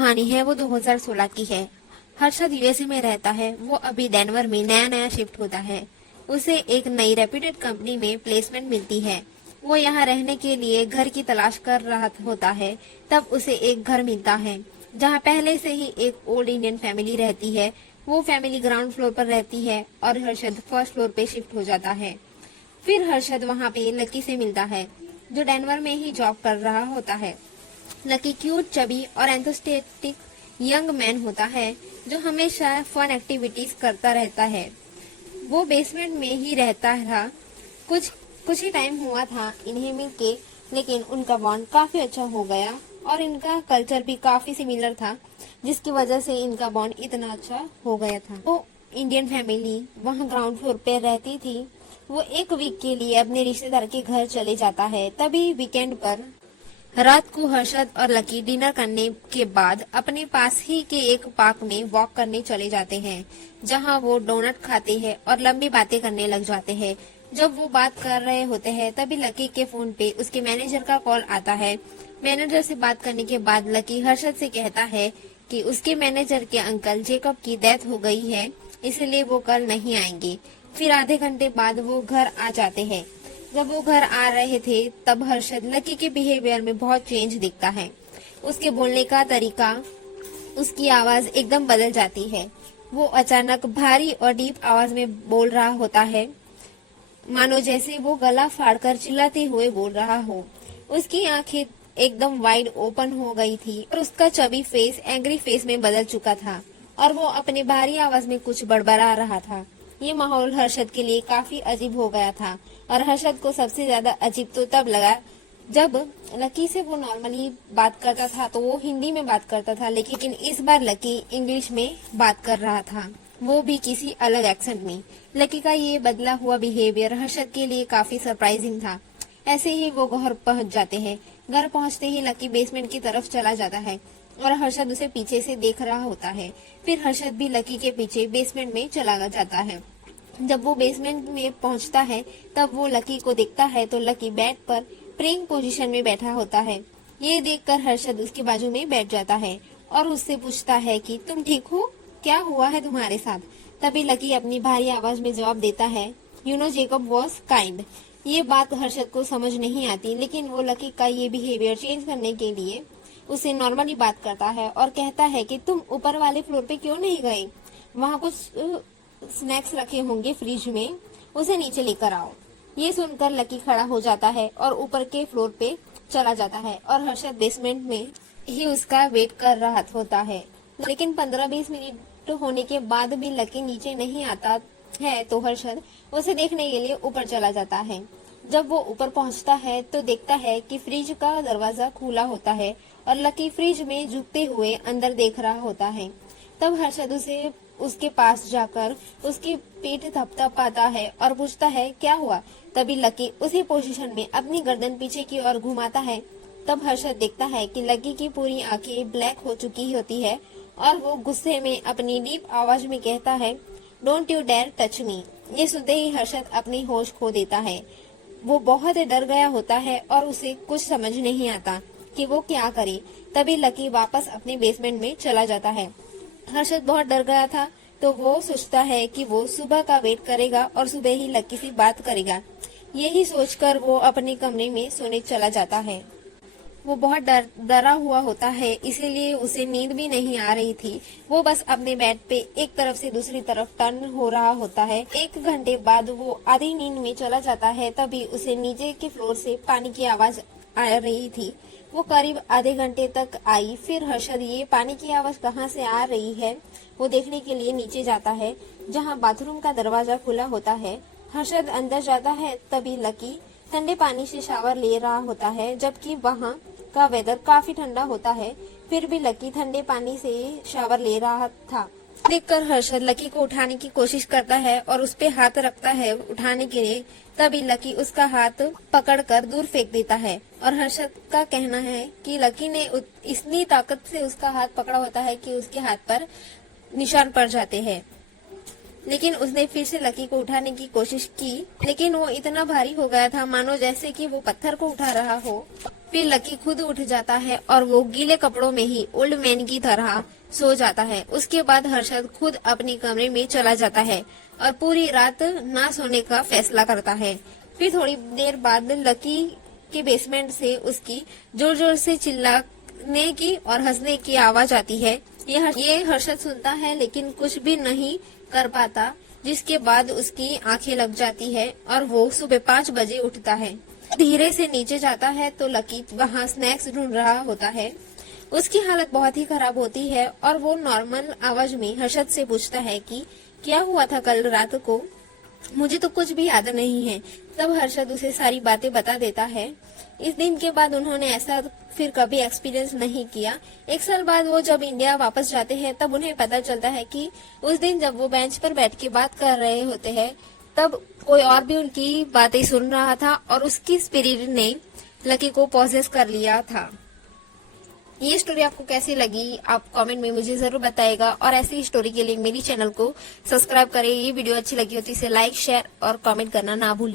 कहानी है वो 2016 की है। हर्षद यूएसए में रहता है। वो अभी डेनवर में नया शिफ्ट होता है। उसे एक नई रेप्यूटेड कंपनी में प्लेसमेंट मिलती है। वो यहाँ रहने के लिए घर की तलाश कर रहा होता है। तब उसे एक घर मिलता है जहाँ पहले से ही एक ओल्ड इंडियन फैमिली रहती है। वो फैमिली ग्राउंड फ्लोर पर रहती है और हर्षद फर्स्ट फ्लोर पे शिफ्ट हो जाता है। फिर हर्षद वहाँ पे लकी से मिलता है जो डेनवर में ही जॉब कर रहा होता है। लकी क्यूट, चबी और एंथुसियास्टिक यंग मैन होता है जो हमेशा फन एक्टिविटीज करता रहता है। वो बेसमेंट में ही रहता था। कुछ ही टाइम हुआ था इन्हें मिलके, लेकिन उनका बॉन्ड काफी अच्छा हो गया और इनका कल्चर भी काफी सिमिलर था, जिसकी वजह से इनका बॉन्ड इतना अच्छा हो गया था। वो इंडियन फैमिली वहाँ ग्राउंड फ्लोर पे रहती थी। वो एक वीक के लिए अपने रिश्तेदार के घर चले जाता है। तभी वीकेंड पर रात को हर्षद और लकी डिनर करने के बाद अपने पास ही के एक पार्क में वॉक करने चले जाते हैं, जहां वो डोनट खाते हैं और लंबी बातें करने लग जाते हैं। जब वो बात कर रहे होते हैं तभी लकी के फोन पे उसके मैनेजर का कॉल आता है। मैनेजर से बात करने के बाद लकी हर्षद से कहता है कि उसके मैनेजर के अंकल जेकब की डेथ हो गई है, इसलिए वो कल नहीं आएंगे। फिर आधे घंटे बाद वो घर आ जाते हैं। जब वो घर आ रहे थे तब हर्षद लकी के बिहेवियर में बहुत चेंज दिखता है। उसके बोलने का तरीका, उसकी आवाज एकदम बदल जाती है। वो अचानक भारी और डीप आवाज में बोल रहा होता है, मानो जैसे वो गला फाड़कर चिल्लाते हुए बोल रहा हो। उसकी आंखें एकदम वाइड ओपन हो गई थी और उसका चबी फेस एंग्री फेस में बदल चुका था और वो अपने भारी आवाज में कुछ बड़बड़ा रहा था। ये माहौल हर्षद के लिए काफी अजीब हो गया था और हर्षद को सबसे ज्यादा अजीब तो तब लगा जब लकी से वो नॉर्मली बात करता था तो वो हिंदी में बात करता था, लेकिन इस बार लकी इंग्लिश में बात कर रहा था, वो भी किसी अलग एक्सेंट में। लकी का ये बदला हुआ बिहेवियर हर्षद के लिए काफी सरप्राइजिंग था। ऐसे ही वो घर पहुंच जाते हैं। घर पहुंचते ही लकी बेसमेंट की तरफ चला जाता है और हर्षद उसे पीछे से देख रहा होता है। फिर हर्षद भी लकी के पीछे बेसमेंट में चला जाता है। जब वो बेसमेंट में पहुंचता है तब वो लकी को देखता है तो लकी बेड पर प्रेइंग पोजीशन में बैठा होता है। ये देखकर हर्षद उसके बाजू में बैठ जाता है और उससे पूछता है कि तुम ठीक हो, क्या हुआ है तुम्हारे साथ। तभी लकी अपनी भारी आवाज में जवाब देता है, you know Jacob was kind. ये बात हर्षद को समझ नहीं आती, लेकिन वो लकी का ये बिहेवियर चेंज करने के लिए उसे नॉर्मली बात करता है और कहता है कि तुम ऊपर वाले फ्लोर पे क्यों नहीं गए, वहाँ कुछ स्नैक्स रखे होंगे फ्रिज में, उसे नीचे लेकर आओ। ये सुनकर लकी खड़ा हो जाता है और ऊपर के फ्लोर पे चला जाता है और हर्षद बेसमेंट में ही उसका वेट कर रहा होता है। लेकिन 15-20 मिनट होने के बाद भी लकी नीचे नहीं आता है तो हर्षद उसे देखने के लिए ऊपर चला जाता है। जब वो ऊपर पहुंचता है तो देखता है कि फ्रिज का दरवाजा खुला होता है और लकी फ्रिज में झुकते हुए अंदर देख रहा होता है। तब हर्षद उसे उसके पास जाकर उसकी पीठ थपथपाता है और पूछता है क्या हुआ। तभी लकी उसी पोजीशन में अपनी गर्दन पीछे की ओर घुमाता है। तब हर्षद देखता है कि लकी की पूरी आंखें ब्लैक हो चुकी होती है और वो गुस्से में अपनी डीप आवाज में कहता है, don't you dare touch me. ये सुनते ही हर्षद अपनी होश खो देता है। वो बहुत डर गया होता है और उसे कुछ समझ नहीं आता कि वो क्या करे। तभी लकी वापस अपने बेसमेंट में चला जाता है। हर्षद बहुत डर गया था तो वो सोचता है कि वो सुबह का वेट करेगा और सुबह ही लकी से बात करेगा। यही सोचकर वो अपने कमरे में सोने चला जाता है। वो बहुत डरा हुआ होता है, इसीलिए उसे नींद भी नहीं आ रही थी। वो बस अपने बेड पे एक तरफ से दूसरी तरफ टर्न हो रहा होता है। 1 घंटे बाद वो आधी नींद में चला जाता है। तभी उसे नीचे के फ्लोर से पानी की आवाज आ रही थी। वो करीब आधे घंटे तक आई। फिर हर्षद ये पानी की आवाज कहाँ से आ रही है वो देखने के लिए नीचे जाता है, जहाँ बाथरूम का दरवाजा खुला होता है। हर्षद अंदर जाता है तभी लकी ठंडे पानी से शावर ले रहा होता है, जबकि वहाँ का वेदर काफी ठंडा होता है। फिर भी लकी ठंडे पानी से शावर ले रहा था। देखकर हर्षद लकी को उठाने की कोशिश करता है और उस पे हाथ रखता है उठाने के लिए। तभी लकी उसका हाथ पकड़कर दूर फेंक देता है और हर्षद का कहना है कि लकी ने इतनी ताकत से उसका हाथ पकड़ा होता है कि उसके हाथ पर निशान पड़ जाते हैं। लेकिन उसने फिर से लकी को उठाने की कोशिश की, लेकिन वो इतना भारी हो गया था मानो जैसे कि वो पत्थर को उठा रहा हो। फिर लकी खुद उठ जाता है और वो गीले कपड़ों में ही ओल्ड मैन की तरह सो जाता है। उसके बाद हर्षद खुद अपने कमरे में चला जाता है और पूरी रात ना सोने का फैसला करता है। फिर थोड़ी देर बाद लकी के बेसमेंट से उसकी जोर जोर से चिल्लाने की और हंसने की आवाज आती है। ये हर्षद सुनता है लेकिन कुछ भी नहीं कर पाता, जिसके बाद उसकी आंखें लग जाती है और वो सुबह 5 बजे उठता है। धीरे से नीचे जाता है तो लकी वहाँ स्नैक्स ढूंढ रहा होता है। उसकी हालत बहुत ही खराब होती है और वो नॉर्मल आवाज में हर्षद से पूछता है कि क्या हुआ था कल रात को, मुझे तो कुछ भी याद नहीं है। तब हर्षद उसे सारी बातें बता देता है। इस दिन के बाद उन्होंने ऐसा फिर कभी एक्सपीरियंस नहीं किया। 1 साल बाद वो जब इंडिया वापस जाते हैं तब उन्हें पता चलता है कि उस दिन जब वो बेंच पर बैठ के बात कर रहे होते हैं तब कोई और भी उनकी बातें सुन रहा था और उसकी स्पिरिट ने लकी को पॉसेस कर लिया था। ये स्टोरी आपको कैसी लगी आप कमेंट में मुझे जरूर बताइएगा और ऐसी स्टोरी के लिए मेरी चैनल को सब्सक्राइब करें। ये वीडियो अच्छी लगी हो तो इसे लाइक शेयर और कमेंट करना ना भूलिए।